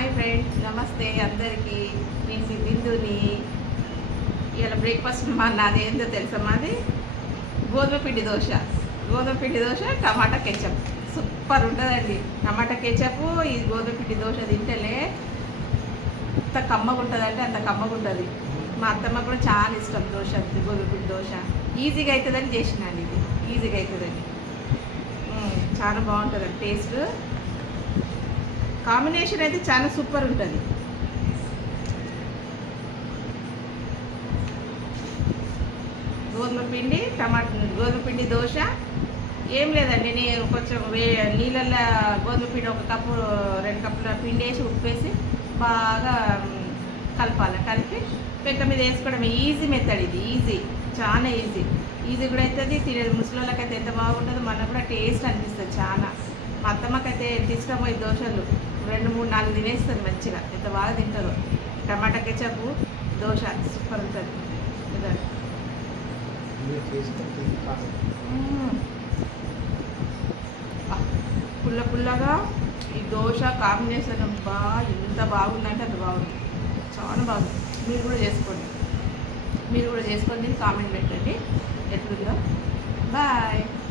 Hi friends, నమస్తే అందరికీ. నేను మీ బిందుని. ఇవాళ బ్రేక్ఫాస్ట్ నాది ఏందో తెలుసా? మాది గోధుమ పిండి దోశ టమాటా కెచప్. సూపర్ ఉంటుందండి. టమాటా కెచప్ ఈ గోధుమ పిండి దోశ తింటేనే ఎంత కమ్మగా ఉంటుందంటే అంత కమ్మగా ఉంటుంది. మా అత్తమ్మ కూడా చాలా ఇష్టం దోశ, గోధుమ పిండి దోశ. ఈజీగా అవుతుందని చేసినాను. ఇది ఈజీగా అవుతుందండి, చాలా బాగుంటుందండి. టేస్ట్ కాంబినేషన్ అయితే చాలా సూపర్ ఉంటుంది. గోధుమ పిండి దోశ ఏం లేదండి. నేను కొంచెం నీళ్ళల్లో గోధుమ పిండి 1 కప్పు 2 కప్పుల పిండి వేసి ఉప్పేసి బాగా కలపాలి. కలిపి పెద్ద మీద వేసుకోవడం ఈజీ మెథడ్. ఇది చాలా ఈజీ కూడా అవుతుంది. తినేది ముసలిళ్ళకైతే ఎంత బాగుంటుందో, మనకు కూడా టేస్ట్ అనిపిస్తుంది చాలా. మా అత్తమ్మకైతే ఎంత ఇష్టం పోయి దోశలు 2, 3, 4 తినేస్తుంది మంచిగా. ఎంత బాగా తింటారు. టమాటా కెచప్ దోశ సూపర్ ఉంటుంది. పుల్లగా ఈ దోశ కాంబినేషన్ ఎంత బాగుందంటే అంత బాగుంది, చాలా బాగుంది. మీరు కూడా చేసుకోండి, కామెంట్ పెట్టండి ఎట్లుందో. బాయ్.